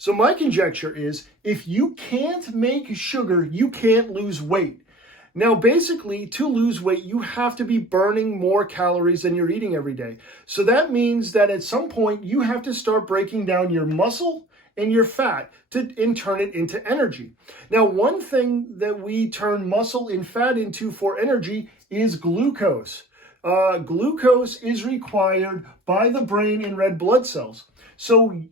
So my conjecture is, if you can't make sugar, you can't lose weight. Now, basically, to lose weight, you have to be burning more calories than you're eating every day. So that means that at some point, you have to start breaking down your muscle and your fat and turn it into energy. Now, one thing that we turn muscle and fat into for energy is glucose. Glucose is required by the brain and red blood cells. So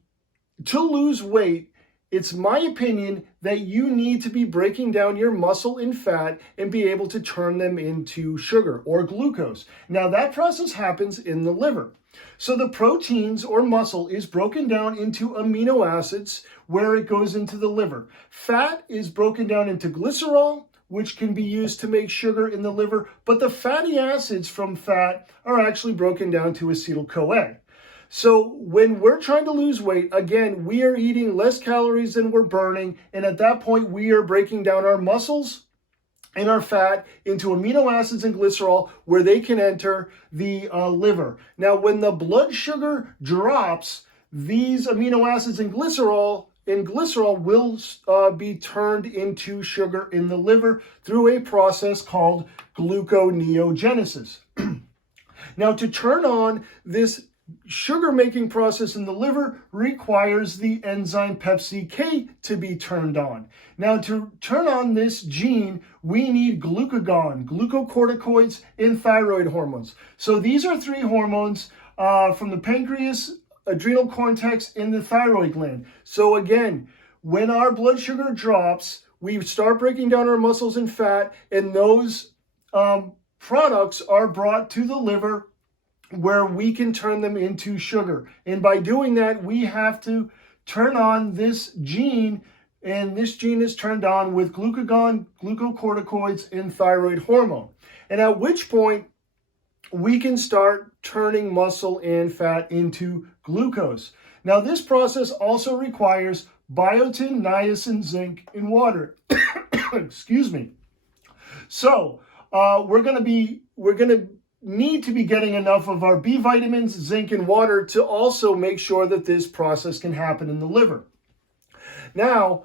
to lose weight, it's my opinion that you need to be breaking down your muscle and fat and be able to turn them into sugar or glucose. Now, that process happens in the liver. So the proteins or muscle is broken down into amino acids where it goes into the liver. Fat is broken down into glycerol, which can be used to make sugar in the liver, but the fatty acids from fat are actually broken down to acetyl-CoA. So when we're trying to lose weight, again, we are eating less calories than we're burning, and at that point, we are breaking down our muscles and our fat into amino acids and glycerol where they can enter the liver. Now, when the blood sugar drops, these amino acids and glycerol will be turned into sugar in the liver through a process called gluconeogenesis. Now, to turn on this sugar-making process in the liver requires the enzyme PepsiK to be turned on. Now, to turn on this gene, we need glucagon, glucocorticoids, and thyroid hormones. So these are three hormones from the pancreas, adrenal cortex, and the thyroid gland. So again, when our blood sugar drops, we start breaking down our muscles and fat, and those products are brought to the liver where we can turn them into sugar. And by doing that, we have to turn on this gene, and this gene is turned on with glucagon, glucocorticoids, and thyroid hormone. And at which point, we can start turning muscle and fat into glucose. Now, this process also requires biotin, niacin, zinc, and water. Excuse me. So we're going to need to be getting enough of our B vitamins, zinc, and water to also make sure that this process can happen in the liver. Now,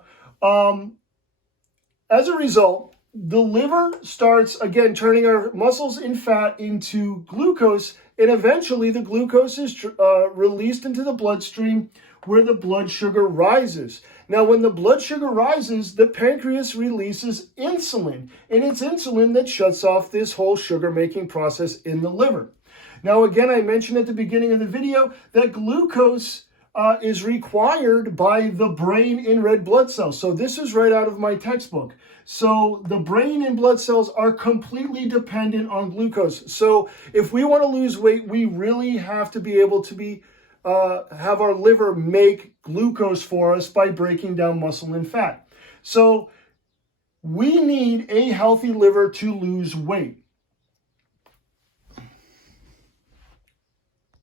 as a result, the liver starts, again, turning our muscles and fat into glucose, and eventually the glucose is released into the bloodstream where the blood sugar rises. Now, when the blood sugar rises, the pancreas releases insulin, and it's insulin that shuts off this whole sugar-making process in the liver. Now, again, I mentioned at the beginning of the video that glucose is required by the brain and red blood cells. So this is right out of my textbook. So the brain and blood cells are completely dependent on glucose. So if we want to lose weight, we really have to be able to have our liver make glucose for us by breaking down muscle and fat. So we need a healthy liver to lose weight.